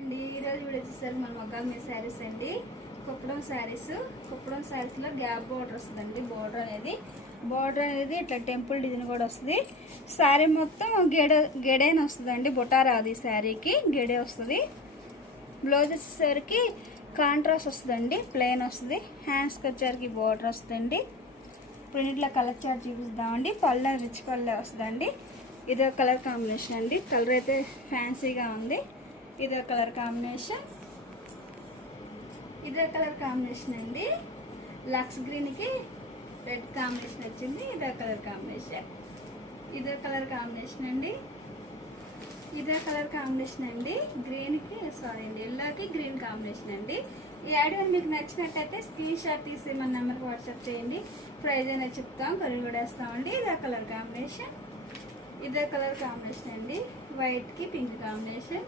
అండి ఈరోజు వీడియో వచ్చేసరికి మన మొగ్గామి శారీస్ అండి. కుప్పడం శారీస్లో గ్యాప్ బోర్డర్ వస్తుందండి. బోర్డర్ అనేది ఇట్లా టెంపుల్ డిజైన్ కూడా వస్తుంది. శారీ మొత్తం గెడేని వస్తుందండి. బుటా రాదు ఈ శారీకి, గెడే వస్తుంది. బ్లౌజ్ వచ్చేసరికి కాంట్రాస్ట్ వస్తుందండి, ప్లెయిన్ వస్తుంది. హ్యాండ్స్కి వచ్చేసరికి బోర్డర్ వస్తుందండి. ఇప్పుడు ఇట్లా కలర్ చార్ట్ చూపిస్తామండి. పళ్ళ రిచ్ పళ్ళే వస్తుందండి. ఇదో కలర్ కాంబినేషన్ అండి. కలర్ అయితే ఫ్యాన్సీగా ఉంది. ఇదో కలర్ కాంబినేషన్ అండి. లక్స్ గ్రీన్కి రెడ్ కాంబినేషన్ వచ్చింది. ఇదో కలర్ కాంబినేషన్ అండి. గ్రీన్కి ఎల్లోకి గ్రీన్ కాంబినేషన్ అండి. ఈ ఐడియా మీకు నచ్చినట్టయితే స్క్రీన్ షాట్ తీసి మన నెంబర్కి వాట్సాప్ చేయండి. ప్రైజ్ అనేది చెప్తాం, కొరియర్ కూడా వేస్తామండి. ఇదో కలర్ కాంబినేషన్ అండి. వైట్కి పింక్ కాంబినేషన్.